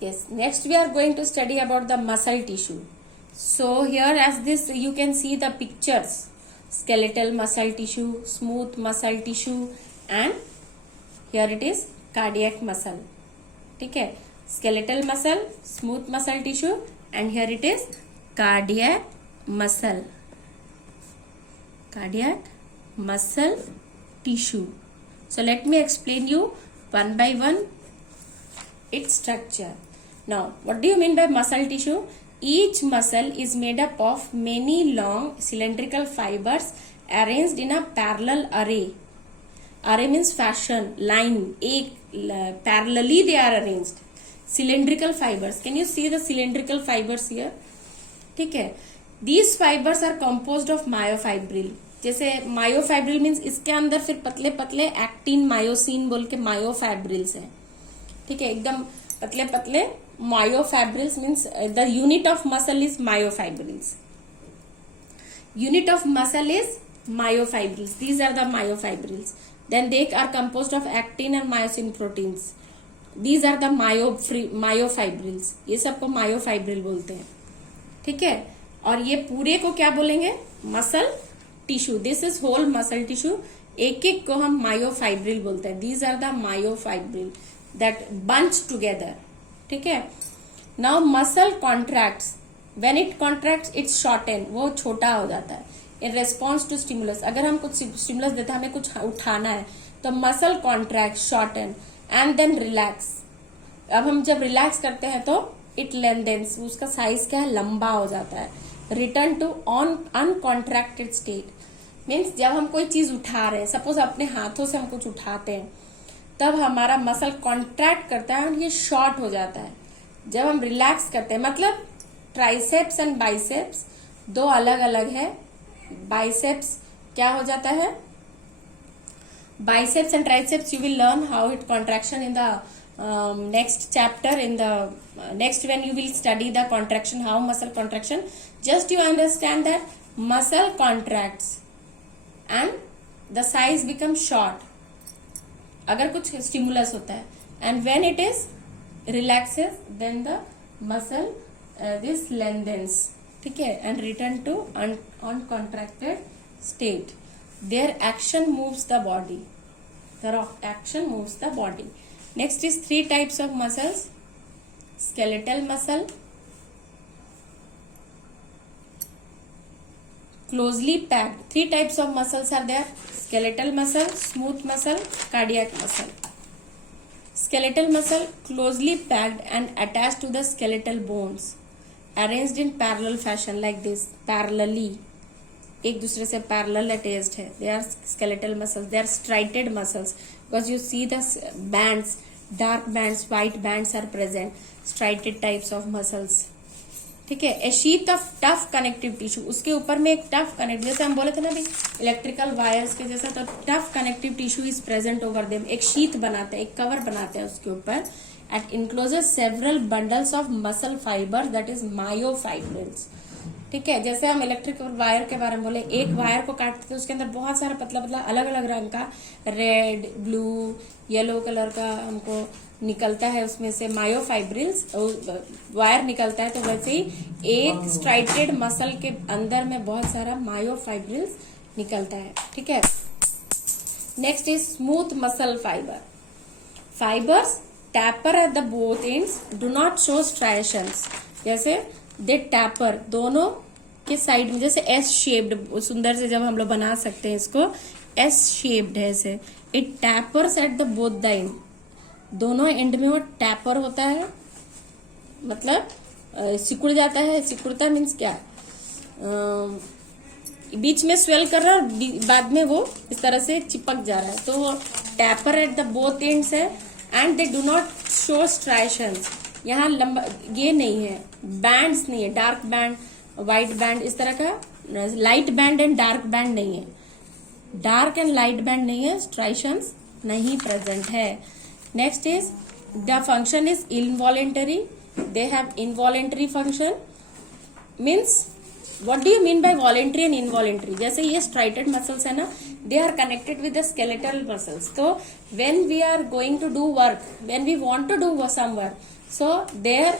Yes, next we are going to study about the muscle tissue. So here as this you can see the pictures, skeletal muscle tissue, smooth muscle tissue and here it is cardiac muscle. ठीक है, skeletal muscle, smooth muscle tissue and here it is cardiac muscle. Cardiac muscle tissue. So let me explain you one by one its structure. Now, what do you mean by muscle tissue? Each muscle is made up of many long cylindrical fibers arranged in a parallel array. Array means fashion, line, parallelly they are arranged. Cylindrical fibers. Can you see the cylindrical fibers here? ठीक है. These fibers are composed of myofibril. जैसे myofibril means इसके अंदर फिर पतले पतले actin myosin बोल के myofibrils हैं. ठीक है, एकदम पतले पतले myofibrils means the unit of muscle is myofibrils. Unit of muscle is myofibrils. These are the myofibrils. Then they are composed of actin and myosin proteins. These are the myofibrils. ये सबको myofibril बोलते हैं. ठीक है, और ये पूरे को क्या बोलेंगे? Muscle tissue. This is whole muscle tissue. एक एक को हम myofibril बोलते हैं. These are the myofibril that bunch together. ठीक है. Now muscle contracts. When it contracts it's shorten. वो छोटा हो जाता है इन रेस्पॉन्स टू स्टिमुलस. अगर हम कुछ स्टिमुलस देते हैं, हमें कुछ उठाना है, तो muscle contract, shorten and then relax. अब हम जब रिलैक्स करते हैं तो इट लेंथेन्स. उसका साइज क्या है? लंबा हो जाता है. Return to uncontracted state means जब हम कोई चीज उठा रहे हैं, सपोज अपने हाथों से हम कुछ उठाते हैं, तब हमारा मसल कॉन्ट्रैक्ट करता है और ये शॉर्ट हो जाता है. जब हम रिलैक्स करते हैं, मतलब ट्राइसेप्स एंड बाइसेप्स दो अलग अलग है. बाइसेप्स क्या हो जाता है? Biceps and triceps you will learn how it contraction in the next chapter. In the next when you will study the contraction, how muscle contraction, just you understand that muscle contracts and the size becomes short अगर कुछ stimulus होता है, and when it is relaxes then the muscle this lengthens. ठीक है, and return to uncontracted state. Their action moves the body. Their action moves the body. Next is three types of muscles. Skeletal muscle, closely packed. Three types of muscles are there. Skeletal muscle, smooth muscle, cardiac muscle. Skeletal muscle closely packed and attached to the skeletal bones, arranged in parallel fashion like this, parallelly. एक दूसरे से parallel attached है. They are skeletal muscles. They are striated muscles because you see the bands, dark bands, white bands are present. Striated types of muscles. ठीक है. A sheet of tough connective tissue. उसके ऊपर में एक tough connect, जैसे हम बोले थे ना भाई इलेक्ट्रिकल वायर्स के जैसा, तो tough connective tissue is present over them. एक शीट बनाते हैं, एक कवर बनाते हैं उसके ऊपर. It encloses several bundles of muscle fibre that is myofibrils. ठीक है, जैसे हम इलेक्ट्रिकल वायर के बारे में बोले, एक वायर को काटते थे, उसके अंदर बहुत सारा पतला पतला अलग अलग रंग का, रेड, ब्लू, येलो कलर का हमको निकलता है उसमें से मायोफाइब्रिल्स वायर निकलता है. तो वैसे ही एक स्ट्राइटेड मसल के अंदर में बहुत सारा मायोफाइब्रिल्स निकलता है. ठीक है. Next is smooth muscle fibre. Fibres tapper at the both ends, do not show striations. जैसे दे टैपर दोनों के साइड में, जैसे एस शेप्ड, सुंदर से जब हम लोग बना सकते हैं इसको, एस शेप्ड है ऐसे. It tapers eight the both the end. दोनों एंड में वो टैपर होता है, मतलब सिकुड़ जाता है. सिकुड़ता मीन्स क्या? बीच में स्वेल कर रहा है और बाद में वो इस तरह से चिपक जा रहा है, तो वो taper at the both ends है. And they do not show striations. यहाँ लंबा ये नहीं है, बैंड्स नहीं है, डार्क बैंड, व्हाइट बैंड, इस तरह का light band and dark band नहीं है. डार्क एंड लाइट बैंड नहीं है, स्ट्राइशंस नहीं प्रेजेंट है. Next is the function is involuntary. They have involuntary function. Means what do you mean bye voluntary and involuntary? जैसे ये स्ट्राइटेड मसल्स है ना, they are connected with the skeletal muscles. So when we are going to do work, when we want to do some work, so their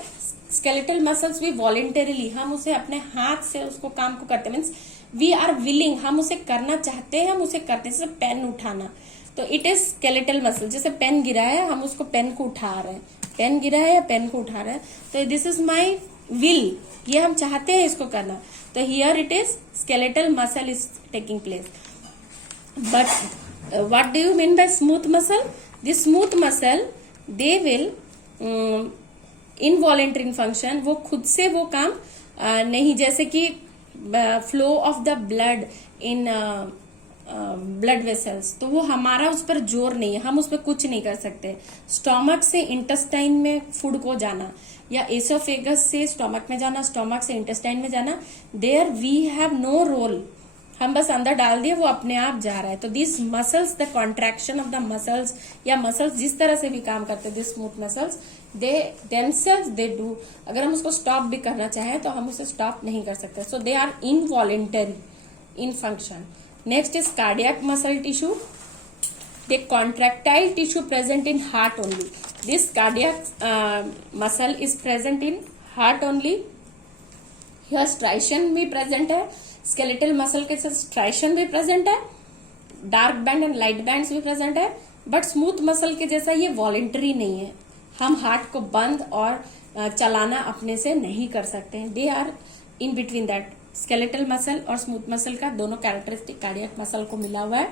skeletal muscles we voluntarily, हम उसे अपने हाथ से उसको काम को करते, मीन्स वी आर विलिंग, हम उसे करना चाहते हैं, हम उसे करते हैं. जैसे पेन उठाना, तो इट इज स्केलेटल मसल. जैसे पेन गिरा है, हम उसको पेन को उठा रहे हैं, पेन गिरा है या पेन को उठा रहे हैं, तो दिस इज माई विल, ये हम चाहते हैं इसको करना. तो here it is skeletal muscle is taking place. But what do you mean bye smooth muscle? This smooth muscle they will involuntary function, वो खुद से वो काम नहीं, जैसे कि flow of the blood in blood vessels, तो वो हमारा उस पर जोर नहीं है, हम उस पर कुछ नहीं कर सकते. स्टोमक से इंटेस्टाइन में फूड को जाना, या एसोफेगस से स्टोमक में जाना, स्टोमक से इंटेस्टाइन में जाना, there we have no role, हम बस अंदर डाल दिए, वो अपने आप जा रहा है. तो this muscles, the contraction of the muscles, या मसल्स जिस तरह से भी काम करते हैं, this smooth muscles they themselves they do. अगर हम उसको स्टॉप भी करना चाहें तो हम उसे स्टॉप नहीं कर सकते. So they are involuntary in function. Next is cardiac muscle tissue. The contractile tissue present in heart only. This cardiac muscle is present in heart only. Here striation भी present है, skeletal muscle के साथ striation भी present है, dark band and light bands भी present है, but smooth muscle के जैसा ये voluntary नहीं है, हम हार्ट को बंद और चलाना अपने से नहीं कर सकते हैं. They are in between that. skeletal muscle और smooth muscle का दोनों characteristic cardiac muscle को मिला हुआ है.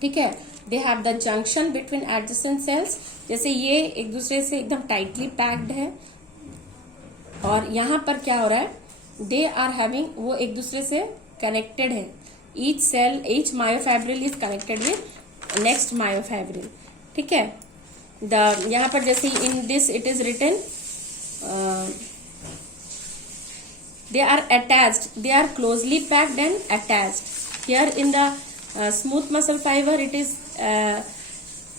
ठीक है. They have the junction between adjacent sales, जैसे ये एक दूसरे से एकदम टाइटली पैक्ड है, और यहाँ पर क्या हो रहा है, दे आर हैविंग, वो एक दूसरे से कनेक्टेड है. Each cell, each myofibril is connected with next myofibril. ठीक है. द यहाँ पर जैसे in this it is written they are attached, they are closely packed and attached. Here in the smooth muscle fiber it is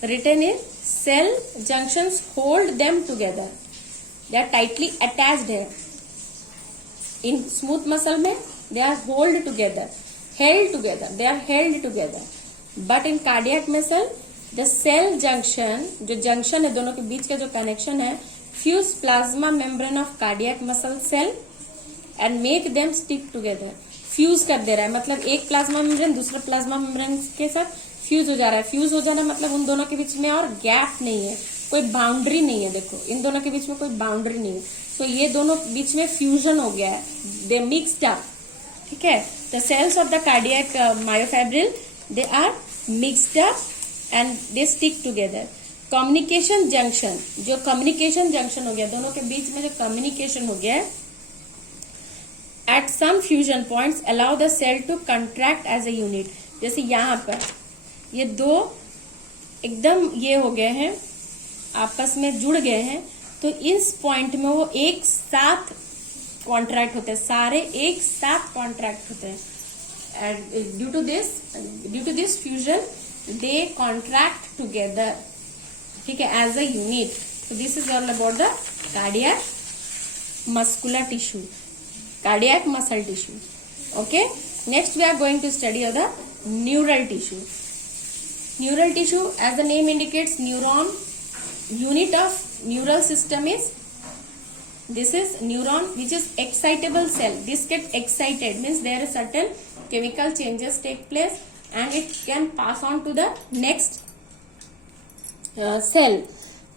written in cell junctions hold them together, they are tightly attached here. In smooth muscle में they are held together, they are held together. But in cardiac muscle the cell junction, जो junction है दोनों के बीच का जो connection है, fuse plasma membrane of cardiac muscle cell and make them stick together. Fuse कर दे रहा है, मतलब एक प्लाज्मा मेम्ब्रेन दूसरा प्लाज्मा मेम्ब्रेन के साथ फ्यूज हो जा रहा है. फ्यूज हो जाना मतलब उन दोनों के बीच में और गैप नहीं है, कोई बाउंड्री नहीं है. देखो इन दोनों के बीच में कोई बाउंड्री नहीं है, तो ये दोनों बीच में फ्यूजन हो गया है, दे मिक्स्ड अप. ठीक है. The cells of the cardiac myofibril they are mixed up and they stick together. Communication junction, जो कम्युनिकेशन जंक्शन हो गया, दोनों के बीच में जो कम्युनिकेशन हो गया है, at some fusion points allow the cell to contract as a unit. जैसे यहाँ पर ये दो एकदम ये हो गए हैं, आपस में जुड़ गए हैं, तो इस पॉइंट में वो एक साथ कॉन्ट्रैक्ट होते हैं, सारे एक साथ कॉन्ट्रैक्ट होते हैं. And due to this fusion they contract together. ठीक है, as a unit. So this is all about the cardiac muscular tissue, cardiac muscle tissue. Okay, next we are going to study the neural tissue. Neural tissue, as the name indicates, neuron, unit of neural system is, this is neuron which is excitable cell. This get excited means there are certain chemical changes take place and it can pass on to the next cell.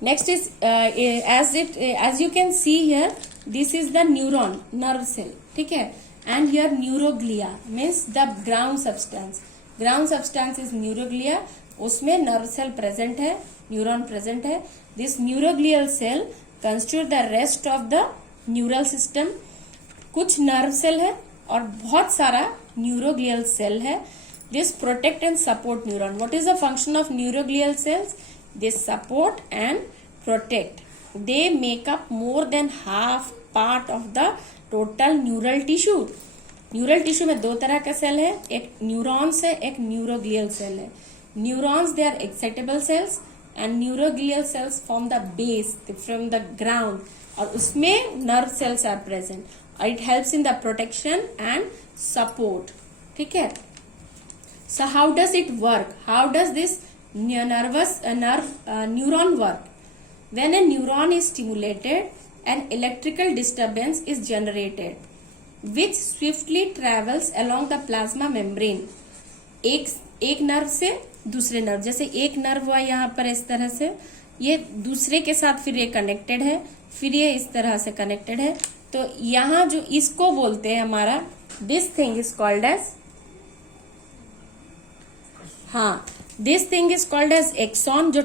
Next is as you can see here, this is the neuron, nerve cell. ठीक है. and here neuroglia means the ground substance. ground substance is neuroglia, उसमें nerve cell present है, neuron present है. this neuroglial cell constitute the rest of the neural system. कुछ nerve cell है और बहुत सारा neuroglial cell है. this protect and support neuron. what is the function of neuroglial cells? they support and protect. they make up more than half part of the total neural tissue. Neural tissue में दो तरह का cell है, एक neurons है, एक neuroglial cell है. Neurons they are excitable cells and neuroglial cells from the base, from the ground, और उसमें nerve cells are present. It helps in the protection and support. ठीक है. So how does it work? How does this neuron work? When a neuron is stimulated, an electrical disturbance is generated, which swiftly travels along the plasma membrane. एक nerve से दूसरे nerve, जैसे एक nerve हुआ यहाँ पर इस तरह से, ये दूसरे के साथ फिर ये कनेक्टेड है, फिर ये इस तरह से कनेक्टेड है. तो यहाँ जो इसको बोलते हैं हमारा, this thing is called as, this thing is called as axon. जो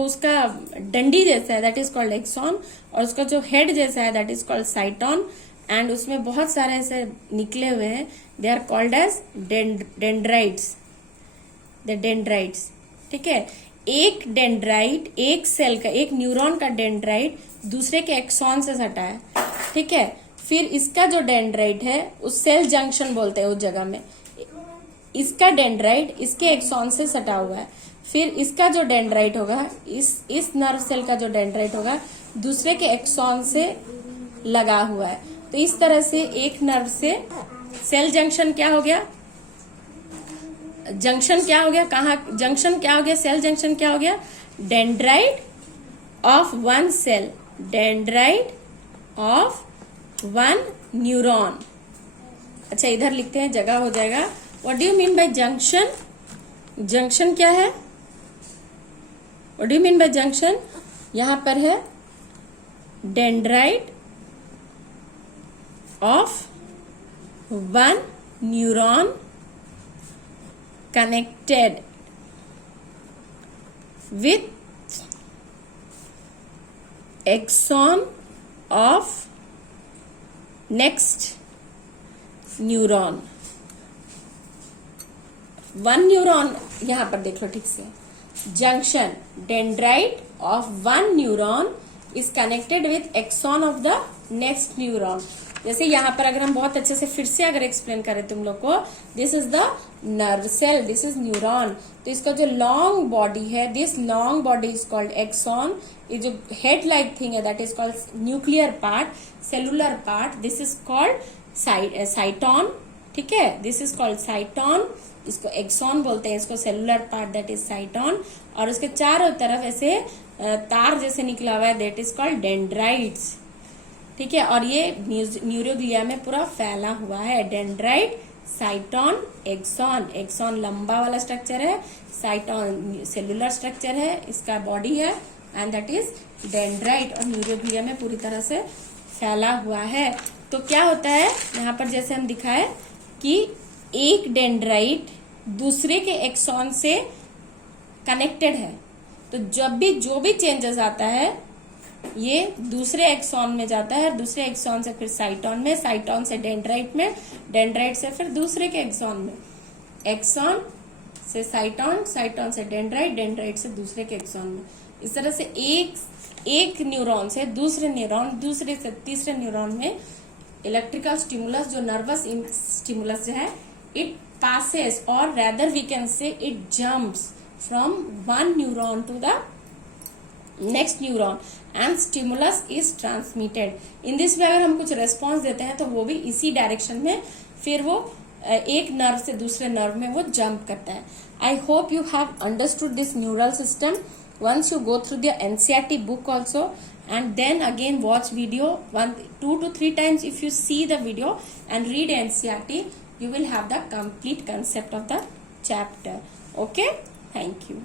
उसका डंडी जैसा है दैट इज कॉल्ड एक्सॉन, और उसका जो हेड जैसा है that is called cyton. And उसमें बहुत सारे ऐसे निकले हुए हैं, they are called as dendrites. The dendrites, ठीक है. एक डेंड्राइट, एक सेल का, एक न्यूरॉन का डेंड्राइट दूसरे के एक्सॉन से सटा है, ठीक है. फिर इसका जो डेंड्राइट है उस सेल जंक्शन बोलते हैं उस जगह में, इसका डेंड्राइट इसके एक्सॉन से सटा हुआ है. फिर इसका जो डेंड्राइट होगा, इस नर्व सेल का जो डेंड्राइट होगा दूसरे के एक्सॉन से लगा हुआ है. तो इस तरह से एक नर्व से सेल जंक्शन क्या हो गया, जंक्शन क्या हो गया, कहा जंक्शन क्या हो गया, सेल जंक्शन क्या हो गया, dendrite of one cell, dendrite of one neuron. अच्छा इधर लिखते हैं, जगह हो जाएगा. What do you mean by junction? Junction क्या है? What do you mean by junction? यहां पर है dendrite of one neuron connected with axon of next neuron. One neuron, यहां पर देख लो ठीक से, junction dendrite of one neuron is connected with axon of the next neuron. जैसे यहाँ पर अगर हम बहुत अच्छे से फिर से अगर एक्सप्लेन करें तुम लोग को, this is the nerve cell, this is neuron. तो इसका जो लॉन्ग बॉडी है, this long body is called axon. ये जो हेड लाइक थिंग है that is called nuclear part, cellular part, this is called cyton, ठीक है. दिस इज कॉल्ड साइटॉन, इसको एक्सॉन बोलते हैं, इसको cellular part that is cyton. और उसके चारों तरफ ऐसे तार जैसे निकला हुआ है दैट इज कॉल्ड डेंड्राइट्स, ठीक है. और ये न्यूरोग्लिया में पूरा फैला हुआ है. Dendrite, cyton, axon. एक्सॉन लंबा वाला स्ट्रक्चर है, साइटॉन सेलुलर स्ट्रक्चर है, इसका बॉडी है, एंड दैट इज डेंड्राइट, और न्यूरोग्लिया में पूरी तरह से फैला हुआ है. तो क्या होता है यहाँ पर, जैसे हम दिखाए कि एक डेंड्राइट दूसरे के एक्सॉन से कनेक्टेड है, तो जब भी जो भी चेंजेस आता है ये दूसरे एक्सॉन में जाता है, दूसरे एक्सॉन से फिर साइटॉन में, साइटॉन से डेंड्राइट में, डेंड्राइट से फिर दूसरे के एक्सॉन में, एक्सॉन से साइटॉन, साइटॉन से डेंड्राइट, डेंड्राइट से दूसरे के एक्सॉन में. इस तरह से एक न्यूरॉन से दूसरे न्यूरॉन, दूसरे से तीसरे न्यूरॉन में इलेक्ट्रिकल स्टिमुलस, जो नर्वस स्टिमुलस जो है, it passes, or rather we can say it jumps from one neuron to the next neuron and stimulus is transmitted. in this way अगर हम कुछ response देते हैं तो वो भी इसी डायरेक्शन में फिर वो एक नर्व से दूसरे नर्व में वो जंप करता है. I hope you have understood this neural system. Once you go through the NCERT book also, and then again watch video 2 to 3 times. If you see the video and read NCERT, you will have the complete concept of the chapter. Okay, thank you.